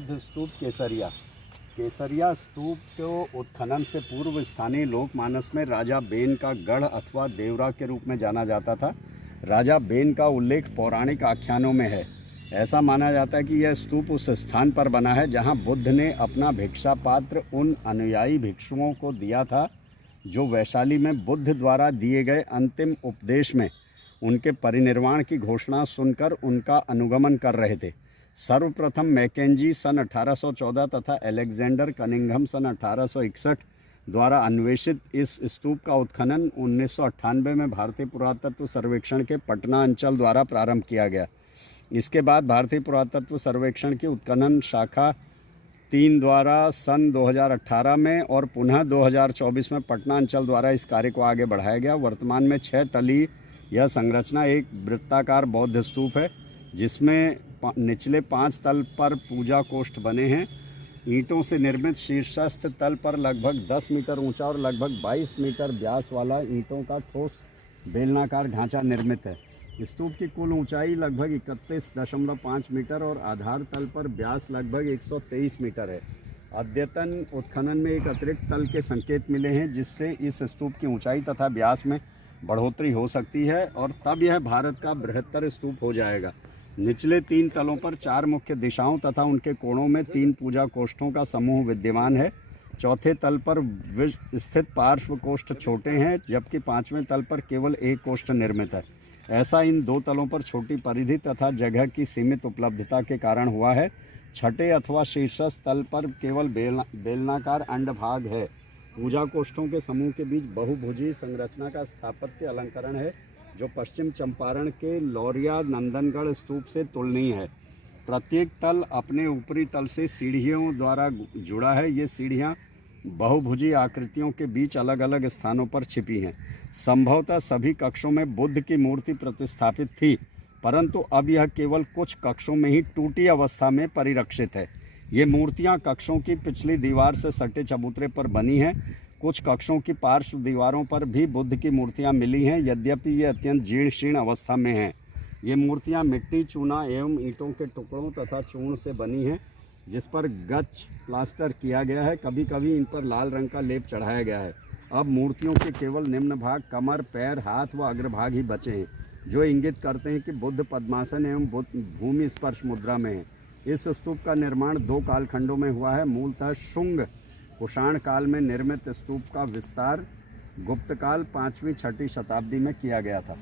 बौद्ध स्तूप केसरिया। केसरिया स्तूप को उत्खनन से पूर्व स्थानीय लोकमानस में राजा बेन का गढ़ अथवा देवरा के रूप में जाना जाता था। राजा बेन का उल्लेख पौराणिक आख्यानों में है। ऐसा माना जाता है कि यह स्तूप उस स्थान पर बना है जहां बुद्ध ने अपना भिक्षा पात्र उन अनुयायी भिक्षुओं को दिया था जो वैशाली में बुद्ध द्वारा दिए गए अंतिम उपदेश में उनके परिनिर्वाण की घोषणा सुनकर उनका अनुगमन कर रहे थे। सर्वप्रथम मैकेंजी सन 1814 तथा अलेक्जेंडर कनिंघम सन 1861 द्वारा अन्वेषित इस स्तूप का उत्खनन 1998 में भारतीय पुरातत्व सर्वेक्षण के पटना अंचल द्वारा प्रारंभ किया गया। इसके बाद भारतीय पुरातत्व सर्वेक्षण की उत्खनन शाखा 3 द्वारा सन 2018 में और पुनः 2024 में पटना अंचल द्वारा इस कार्य को आगे बढ़ाया गया। वर्तमान में 6 तली यह संरचना एक वृत्ताकार बौद्ध स्तूप है जिसमें निचले 5 तल पर पूजा कोष्ठ बने हैं। ईंटों से निर्मित शीर्षस्थ तल पर लगभग 10 मीटर ऊंचा और लगभग 22 मीटर व्यास वाला ईंटों का ठोस बेलनाकार ढांचा निर्मित है। स्तूप की कुल ऊंचाई लगभग 31.5 मीटर और आधार तल पर व्यास लगभग 123 मीटर है। अद्यतन उत्खनन में एक अतिरिक्त तल के संकेत मिले हैं जिससे इस स्तूप की ऊंचाई तथा व्यास में बढ़ोतरी हो सकती है और तब यह भारत का बृहत्तर स्तूप हो जाएगा। निचले 3 तलों पर 4 मुख्य दिशाओं तथा उनके कोणों में 3 पूजा कोष्ठों का समूह विद्यमान है। चौथे तल पर स्थित पार्श्व कोष्ठ छोटे हैं जबकि 5वें तल पर केवल एक कोष्ठ निर्मित है। ऐसा इन 2 तलों पर छोटी परिधि तथा जगह की सीमित उपलब्धता के कारण हुआ है। छठे अथवा शीर्षस्थ तल पर केवल बेलनाकार अंडभाग है। पूजा कोष्ठों के समूह के बीच बहुभुजी संरचना का स्थापत्य अलंकरण है जो पश्चिम चंपारण के लौरिया नंदनगढ़ स्तूप से तुलनीय है। प्रत्येक तल अपने ऊपरी तल से सीढ़ियों द्वारा जुड़ा है। ये सीढ़ियाँ बहुभुजी आकृतियों के बीच अलग अलग स्थानों पर छिपी हैं। संभवतः सभी कक्षों में बुद्ध की मूर्ति प्रतिस्थापित थी, परंतु अब यह केवल कुछ कक्षों में ही टूटी अवस्था में परिरक्षित है। ये मूर्तियां कक्षों की पिछली दीवार से सटे चबूतरे पर बनी हैं। कुछ कक्षों की पार्श्व दीवारों पर भी बुद्ध की मूर्तियां मिली हैं, यद्यपि ये अत्यंत जीर्ण शीर्ण अवस्था में हैं। ये मूर्तियां मिट्टी, चूना एवं ईंटों के टुकड़ों तथा चूर्ण से बनी हैं जिस पर गच प्लास्टर किया गया है। कभी कभी इन पर लाल रंग का लेप चढ़ाया गया है। अब मूर्तियों के केवल निम्न भाग, कमर, पैर, हाथ व अग्रभाग ही बचे हैं जो इंगित करते हैं कि बुद्ध पद्मासन एवं भूमि स्पर्श मुद्रा में है। इस स्तूप का निर्माण 2 कालखंडों में हुआ है। मूलतः शुंग कुषाण काल में निर्मित स्तूप का विस्तार गुप्त काल 5वीं 6वीं शताब्दी में किया गया था।